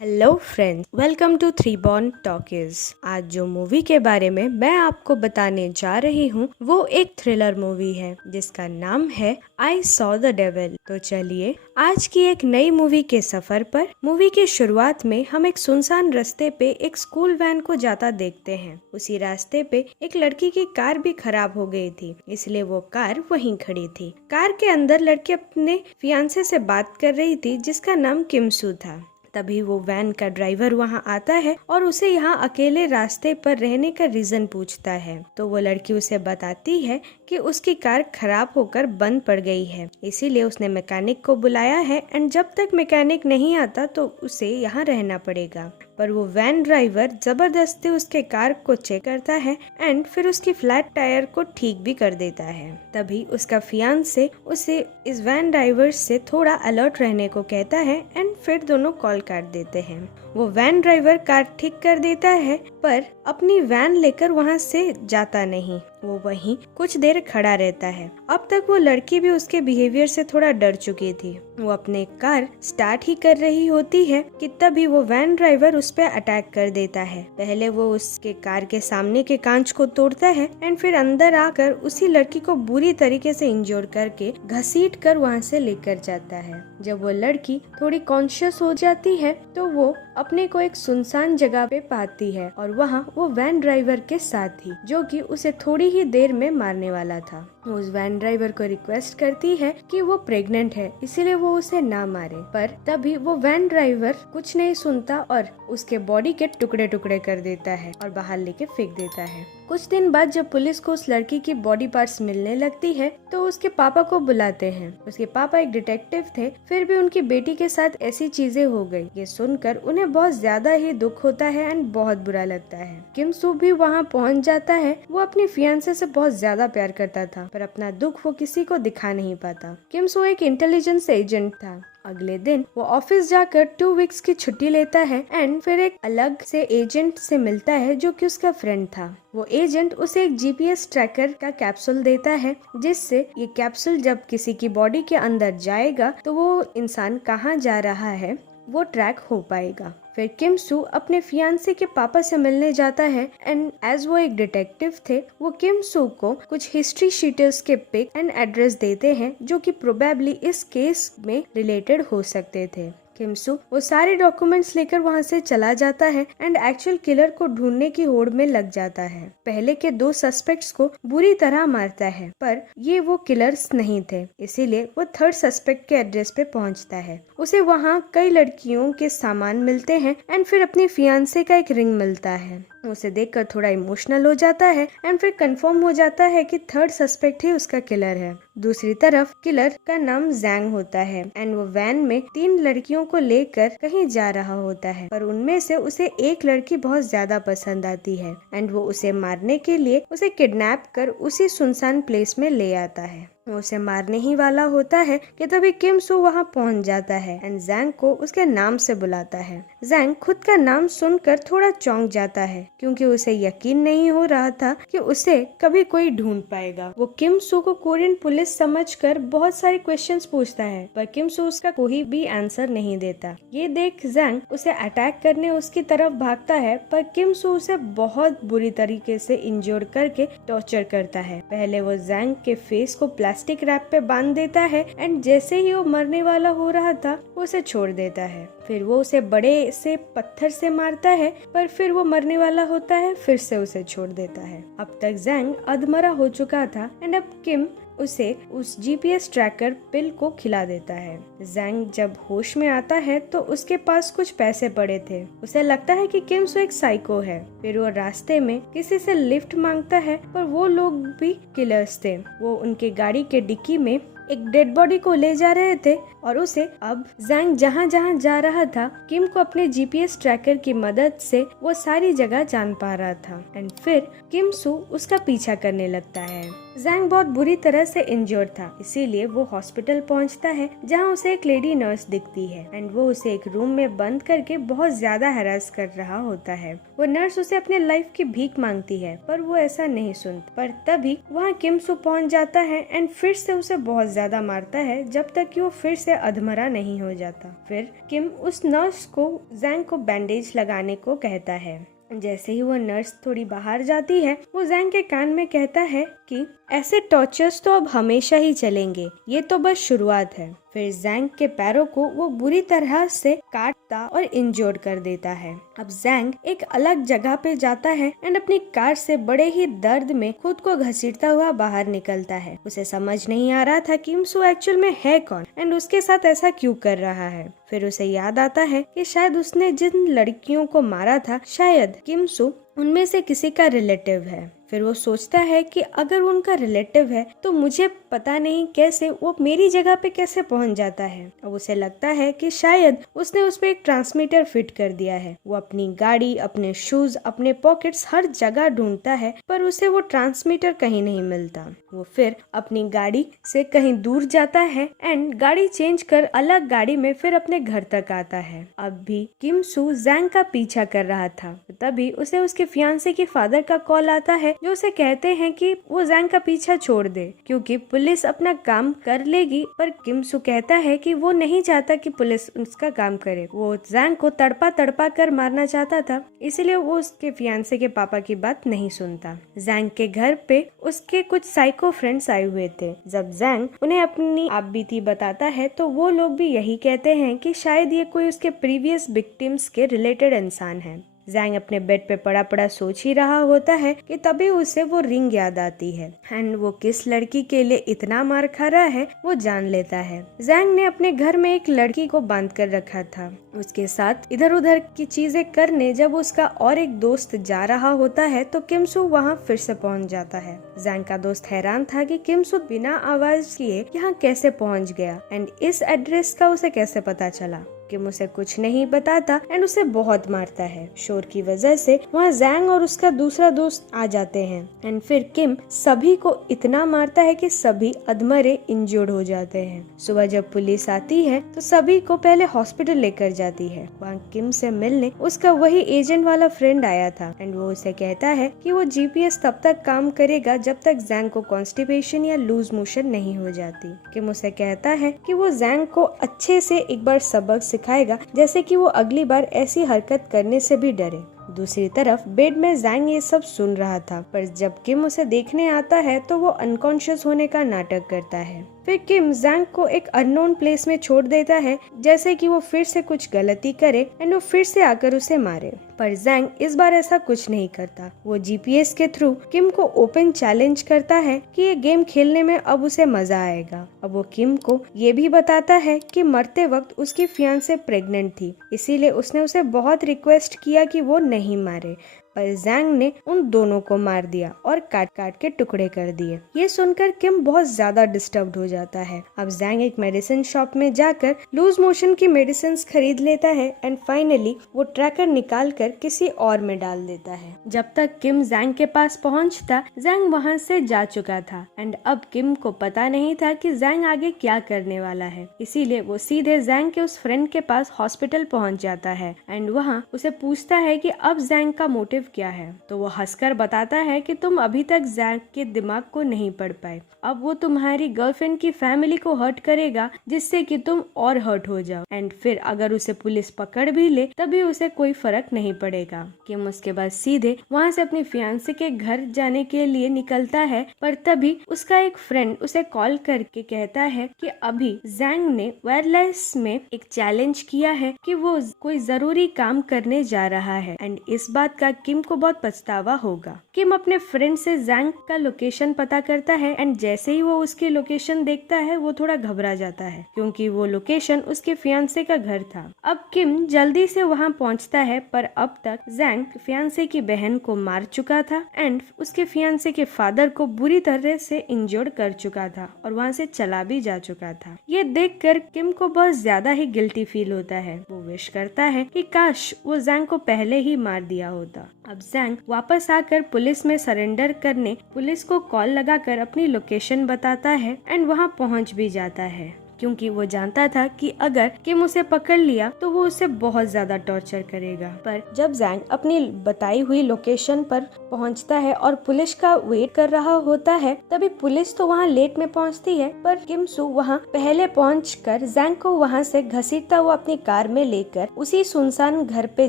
Hello friends, welcome to Three Born Talkies. आज जो movie के बारे में मैं आपको बताने जा रही हूँ वो एक थ्रिलर मूवी है जिसका नाम है आई सॉ द डेविल। तो चलिए आज की एक नई मूवी के सफर पर। मूवी के शुरुआत में हम एक सुनसान रास्ते पे एक स्कूल वैन को जाता देखते हैं। उसी रास्ते पे एक लड़की की कार भी खराब हो गई थी, इसलिए वो कार वहीं खड़ी थी। कार के अंदर लड़की अपने फियांसे से बात कर रही थी जिसका नाम किमसू था। तभी वो वैन का ड्राइवर वहाँ आता है और उसे यहाँ अकेले रास्ते पर रहने का रीजन पूछता है। तो वो लड़की उसे बताती है कि उसकी कार खराब होकर बंद पड़ गई है, इसीलिए उसने मैकेनिक को बुलाया है एंड जब तक मैकेनिक नहीं आता तो उसे यहाँ रहना पड़ेगा। पर वो वैन ड्राइवर जबरदस्ती उसके कार को चेक करता है एंड फिर उसकी फ्लैट टायर को ठीक भी कर देता है। तभी उसका फियांसे उसे इस वैन ड्राइवर से थोड़ा अलर्ट रहने को कहता है एंड फिर दोनों कॉल काट देते हैं। वो वैन ड्राइवर कार ठीक कर देता है पर अपनी वैन लेकर वहाँ से जाता नहीं। वो वहीं कुछ देर खड़ा रहता है। अब तक वो लड़की भी उसके बिहेवियर से थोड़ा डर चुकी थी। वो अपने कार स्टार्ट ही कर रही होती है कि तभी वो वैन ड्राइवर उस पर अटैक कर देता है। पहले वो उसके कार के सामने के कांच को तोड़ता है एंड फिर अंदर आकर उसी लड़की को बुरी तरीके से इंजोर करके घसीट कर वहाँ से लेकर जाता है। जब वो लड़की थोड़ी कॉन्शियस हो जाती है तो वो अपने को एक सुनसान जगह पे पाती है और वहाँ वो वैन ड्राइवर के साथ थी जो कि उसे थोड़ी ही देर में मारने वाला था। वो उस वैन ड्राइवर को रिक्वेस्ट करती है कि वो प्रेग्नेंट है, इसीलिए वो उसे ना मारे। पर तभी वो वैन ड्राइवर कुछ नहीं सुनता और उसके बॉडी के टुकड़े टुकड़े कर देता है और बाहर लेके फेंक देता है। कुछ दिन बाद जब पुलिस को उस लड़की की बॉडी पार्ट्स मिलने लगती है तो उसके पापा को बुलाते हैं। उसके पापा एक डिटेक्टिव थे, फिर भी उनकी बेटी के साथ ऐसी चीजें हो गई। ये सुनकर उन्हें बहुत ज्यादा ही दुख होता है एंड बहुत बुरा लगता है। किम सू भी वहाँ पहुँच जाता है। वो अपनी फियांसे से बहुत ज्यादा प्यार करता था पर अपना दुख वो किसी को दिखा नहीं पाता। किम सू एक इंटेलिजेंस एजेंट था। अगले दिन वो ऑफिस जाकर 2 वीक्स की छुट्टी लेता है एंड फिर एक अलग से एजेंट से मिलता है जो कि उसका फ्रेंड था। वो एजेंट उसे एक जीपीएस ट्रैकर का कैप्सूल देता है जिससे ये कैप्सूल जब किसी की बॉडी के अंदर जाएगा तो वो इंसान कहाँ जा रहा है वो ट्रैक हो पाएगा। फिर किम सू अपने फियांसे के पापा से मिलने जाता है एंड एज वो एक डिटेक्टिव थे वो किम सू को कुछ हिस्ट्री शीटर्स के पिक एंड एड्रेस देते हैं जो कि प्रोबेबली इस केस में रिलेटेड हो सकते थे। किम सू वो सारे डॉक्यूमेंट्स लेकर वहाँ से चला जाता है एंड एक्चुअल किलर को ढूंढने की होड़ में लग जाता है। पहले के 2 सस्पेक्ट्स को बुरी तरह मारता है पर ये वो किलर्स नहीं थे, इसीलिए वो 3rd सस्पेक्ट के एड्रेस पे पहुँचता है। उसे वहाँ कई लड़कियों के सामान मिलते हैं एंड फिर अपनी फियांसे का एक रिंग मिलता है। उसे देखकर थोड़ा इमोशनल हो जाता है एंड फिर कंफर्म हो जाता है कि 3rd सस्पेक्ट ही उसका किलर है। दूसरी तरफ किलर का नाम जैंग होता है एंड वो वैन में 3 लड़कियों को लेकर कहीं जा रहा होता है पर उनमें से उसे एक लड़की बहुत ज्यादा पसंद आती है एंड वो उसे मारने के लिए उसे किडनैप कर उसी सुनसान प्लेस में ले आता है। वो उसे मारने ही वाला होता है कि तभी किम सू वहाँ पहुँच जाता है एंड जैंग को उसके नाम से बुलाता है। जैंग खुद का नाम सुनकर थोड़ा चौंक जाता है क्योंकि उसे यकीन नहीं हो रहा था कि उसे कभी कोई ढूंढ पाएगा। वो किम सू को कोरियन पुलिस समझकर बहुत सारे क्वेश्चंस पूछता है पर किम सू उसका कोई भी आंसर नहीं देता। ये देख जैंग उसे अटैक करने उसकी तरफ भागता है पर किम सू उसे बहुत बुरी तरीके से इंजोर करके टॉर्चर करता है। पहले वो जैंग के फेस को प्लास्टिक रैप पे बांध देता है एंड जैसे ही वो मरने वाला हो रहा था वो उसे छोड़ देता है। फिर वो उसे बड़े से पत्थर से मारता है पर फिर वो मरने वाला होता है, फिर से उसे छोड़ देता है। अब तक जैंग अधमरा हो चुका था एंड अब किम उसे उस जीपीएस ट्रैकर पिल को खिला देता है। जैंग जब होश में आता है तो उसके पास कुछ पैसे पड़े थे। उसे लगता है कि किम सू एक साइको है। फिर वो रास्ते में किसी से लिफ्ट मांगता है पर वो लोग भी किलर्स थे। वो उनके गाड़ी के डिक्की में एक डेड बॉडी को ले जा रहे थे और उसे अब जैंग जहाँ जहाँ जा रहा था किम को अपने जीपीएस ट्रैकर की मदद से वो सारी जगह जान पा रहा था एंड फिर किम सू उसका पीछा करने लगता है। जैंग बहुत बुरी तरह से इंजर्ड था, इसीलिए वो हॉस्पिटल पहुंचता है जहां उसे एक लेडी नर्स दिखती है एंड वो उसे एक रूम में बंद करके बहुत ज्यादा हैरास कर रहा होता है। वो नर्स उसे अपने लाइफ की भीख मांगती है पर वो ऐसा नहीं सुनता। पर तभी वहाँ किम सू पहुंच जाता है एंड फिर से उसे बहुत ज्यादा मारता है जब तक कि वो फिर से से अधमरा नहीं हो जाता। फिर किम उस नर्स को जैंग को बैंडेज लगाने को कहता है। जैसे ही वो नर्स थोड़ी बाहर जाती है, वो जैंग के कान में कहता है कि ऐसे टॉर्चर्स तो अब हमेशा ही चलेंगे, ये तो बस शुरुआत है। फिर जैंग के पैरों को वो बुरी तरह से काटता और इंजोर्ड कर देता है। अब जैंग एक अलग जगह पे जाता है एंड अपनी कार से बड़े ही दर्द में खुद को घसीटता हुआ बाहर निकलता है। उसे समझ नहीं आ रहा था किम सू एक्चुअल में है कौन एंड उसके साथ ऐसा क्यों कर रहा है। फिर उसे याद आता है कि शायद उसने जिन लड़कियों को मारा था, शायद किम सू उनमें से किसी का रिलेटिव है। फिर वो सोचता है कि अगर उनका रिलेटिव है तो मुझे पता नहीं कैसे वो मेरी जगह पे कैसे पहुंच जाता है। अब उसे लगता है कि शायद उसने उस पे एक ट्रांसमीटर फिट कर दिया है। वो अपनी गाड़ी, अपने शूज, अपने पॉकेट्स हर जगह ढूंढता है पर उसे वो ट्रांसमीटर कहीं नहीं मिलता। वो फिर अपनी गाड़ी से कहीं दूर जाता है एंड गाड़ी चेंज कर अलग गाड़ी में फिर अपने घर तक आता है। अब भी किम सू जैंग का पीछा कर रहा था। तभी उसे उसके फियांसे के फादर का कॉल आता है जो उसे कहते हैं कि वो जैंग का पीछा छोड़ दे क्योंकि पुलिस अपना काम कर लेगी। पर किम सू कहता है कि वो नहीं चाहता कि पुलिस उसका काम करे। वो जैंग को तड़पा तड़पा कर मारना चाहता था, इसलिए वो उसके फियांसे के पापा की बात नहीं सुनता। जैंग के घर पे उसके कुछ साइको फ्रेंड्स आए हुए थे। जब जैंग उन्हें अपनी आपबीती बताता है तो वो लोग भी यही कहते हैं कि शायद ये कोई उसके प्रीवियस विक्टिम्स के रिलेटेड इंसान है। जैंग अपने बेड पे पड़ा पड़ा सोच ही रहा होता है कि तभी उसे वो रिंग याद आती है एंड वो किस लड़की के लिए इतना मार खा रहा है वो जान लेता है। जैंग ने अपने घर में एक लड़की को बांध कर रखा था। उसके साथ इधर उधर की चीजें करने जब उसका और एक दोस्त जा रहा होता है तो किम सू वहाँ फिर से पहुँच जाता है। जैंग का दोस्त हैरान था कि किम सू बिना आवाज किए यहाँ कैसे पहुँच गया एंड इस एड्रेस का उसे कैसे पता चला। किम उसे कुछ नहीं बताता एंड उसे बहुत मारता है। शोर की वजह से वहाँ जैंग और उसका दूसरा दोस्त आ जाते हैं एंड फिर किम सभी को इतना मारता है कि सभी अधमरे इंजर्ड हो जाते हैं। सुबह जब पुलिस आती है तो सभी को पहले हॉस्पिटल लेकर जाती है। वहाँ किम से मिलने उसका वही एजेंट वाला फ्रेंड आया था एंड वो उसे कहता है कि वो जीपीएस तब तक काम करेगा जब तक जैंग को कॉन्स्टिपेशन या लूज मोशन नहीं हो जाती। किम उसे कहता है कि वो जैंग को अच्छे से एक बार सबक सिखाएगा जैसे कि वो अगली बार ऐसी हरकत करने से भी डरे। दूसरी तरफ बेड में जैंग ये सब सुन रहा था पर जब किम उसे देखने आता है तो वो अनकॉन्शियस होने का नाटक करता है। फिर किम जैंग को एक अननोन प्लेस में छोड़ देता है जैसे कि वो फिर से कुछ गलती करे एंड वो फिर से आकर उसे मारे। पर जैंग इस बार ऐसा कुछ नहीं करता। वो जीपीएस के थ्रू किम को ओपन चैलेंज करता है कि ये गेम खेलने में अब उसे मजा आएगा। अब वो किम को ये भी बताता है कि मरते वक्त उसकी फियांसे प्रेग्नेंट थी, इसीलिए उसने उसे बहुत रिक्वेस्ट किया कि वो नहीं मारे। पर जैंग ने उन दोनों को मार दिया और काट काट के टुकड़े कर दिए। ये सुनकर किम बहुत ज्यादा डिस्टर्ब्ड हो जाता है। अब जैंग एक मेडिसिन शॉप में जाकर लूज मोशन की मेडिसिन खरीद लेता है एंड फाइनली वो ट्रैकर निकाल कर किसी और में डाल देता है। जब तक किम जैंग के पास पहुंचता, जैंग वहां से जा चुका था एंड अब किम को पता नहीं था कि जैंग आगे क्या करने वाला है, इसीलिए वो सीधे जैंग के उस फ्रेंड के पास हॉस्पिटल पहुंच जाता है एंड वहाँ उसे पूछता है कि अब जैंग का मोटिव क्या है। तो वो हंसकर बताता है कि तुम अभी तक जैंग के दिमाग को नहीं पढ़ पाए, अब वो तुम्हारी गर्लफ्रेंड की फैमिली को हर्ट करेगा जिससे कि तुम और हर्ट हो जाओ एंड फिर अगर उसे पुलिस पकड़ भी ले तभी उसे कोई फर्क नहीं पड़ेगा। किम उसके बाद सीधे वहाँ से अपनी फियांसे के घर जाने के लिए निकलता है पर तभी उसका एक फ्रेंड उसे कॉल करके कहता है कि अभी जैंग ने वायरलेस में एक चैलेंज किया है कि वो कोई जरूरी काम करने जा रहा है एंड इस बात का किम को बहुत पछतावा होगा। किम अपने फ्रेंड से जैंग का लोकेशन पता करता है एंड जैसे ही वो उसकी लोकेशन देखता है वो थोड़ा घबरा जाता है क्योंकि वो लोकेशन उसके फियांसे का घर था। अब किम जल्दी से वहां पहुंचता है पर अब तक जैंग फियांसे की बहन को मार चुका था एंड उसके फियांसे के फादर को बुरी तरह से इंजर्ड कर चुका था और वहां से चला भी जा चुका था। ये देखकर किम को बहुत ज्यादा ही गिल्टी फील होता है। वो विश करता है कि काश वो जैंग को पहले ही मार दिया होता। अब जैंग वापस आकर पुलिस में सरेंडर करने पुलिस को कॉल लगाकर अपनी लोकेशन बताता है एंड वहां पहुंच भी जाता है। क्योंकि वो जानता था कि अगर किम उसे पकड़ लिया तो वो उसे बहुत ज्यादा टॉर्चर करेगा। पर जब जैंग अपनी बताई हुई लोकेशन पर पहुंचता है और पुलिस का वेट कर रहा होता है, तभी पुलिस तो वहां लेट में पहुंचती है, पर किम सू वहां पहले पहुंचकर जैंग को वहां से घसीटता हुआ अपनी कार में लेकर उसी सुनसान घर पे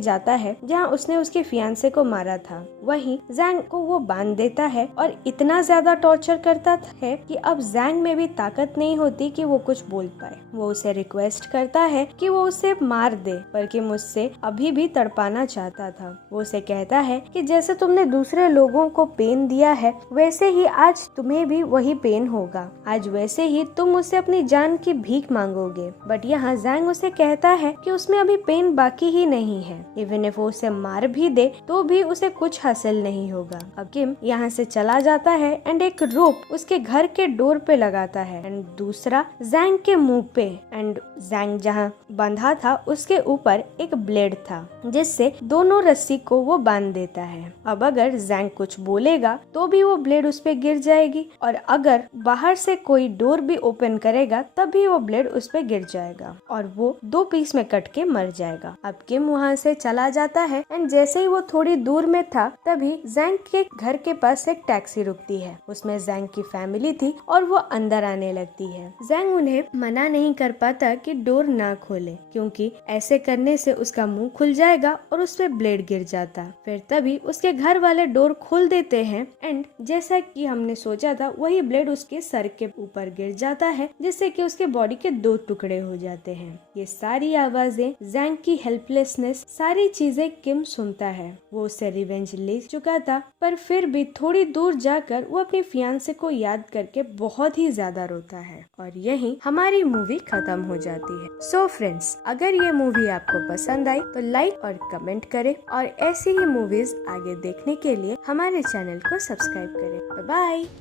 जाता है जहां उसने उसके फियांसे को मारा था। वहीं जैंग को वो बांध देता है और इतना ज्यादा टॉर्चर करता है कि अब जैंग में भी ताकत नहीं होती कि वो कुछ बोल पाए। वो उसे रिक्वेस्ट करता है कि वो उसे मार दे, पर किम उससे अभी भी तड़पाना चाहता था। वो उसे कहता है कि जैसे तुमने दूसरे लोगों को पेन दिया है, वैसे ही आज तुम्हें भी वही पेन होगा। आज वैसे ही तुम मुझसे अपनी जान की भीख मांगोगे। बट यहाँ जैंग उसे कहता है कि उसमें अभी पेन बाकी ही नहीं है। इवन इफ वो उसे मार भी दे तो भी उसे कुछ हासिल नहीं होगा। अब किम यहाँ से चला जाता है एंड एक रोप उसके घर के डोर पे लगाता है एंड दूसरा जैंग के मुंह पे, एंड जैंग जहाँ बंधा था उसके ऊपर एक ब्लेड था जिससे दोनों रस्सी को वो बांध देता है। अब अगर जैंग कुछ बोलेगा तो भी वो ब्लेड उस पे गिर जाएगी, और अगर बाहर से कोई डोर भी ओपन करेगा तब भी वो ब्लेड उस पे गिर जाएगा और वो 2 पीस में कट के मर जाएगा। अब किम वहाँ से चला जाता है एंड जैसे ही वो थोड़ी दूर में था तभी जैंग के घर के पास एक टैक्सी रुकती है। उसमें जैंग की फैमिली थी और वो अंदर आने लगती है। जैंग उन्हें मना नहीं कर पाता कि डोर ना खोले, क्योंकि ऐसे करने से उसका मुंह खुल जाएगा और उस पे ब्लेड गिर जाता। फिर तभी उसके घर वाले डोर खोल देते हैं एंड जैसा कि हमने सोचा था वही ब्लेड उसके सर के ऊपर गिर जाता है, जिससे कि उसके बॉडी के 2 टुकड़े हो जाते हैं। ये सारी आवाजें, जैंग की हेल्पलेसनेस, सारी चीजें किम सुनता है। वो उससे रिवेंज ले चुका था, पर फिर भी थोड़ी दूर जाकर वो अपनी फियांसे को याद करके बहुत ही ज्यादा रोता है और यहीं हमारी मूवी खत्म हो जाती है। सो फ्रेंड्स, अगर ये मूवी आपको पसंद आई तो लाइक और कमेंट करें और ऐसी ही मूवीज आगे देखने के लिए हमारे चैनल को सब्सक्राइब करें। Bye bye.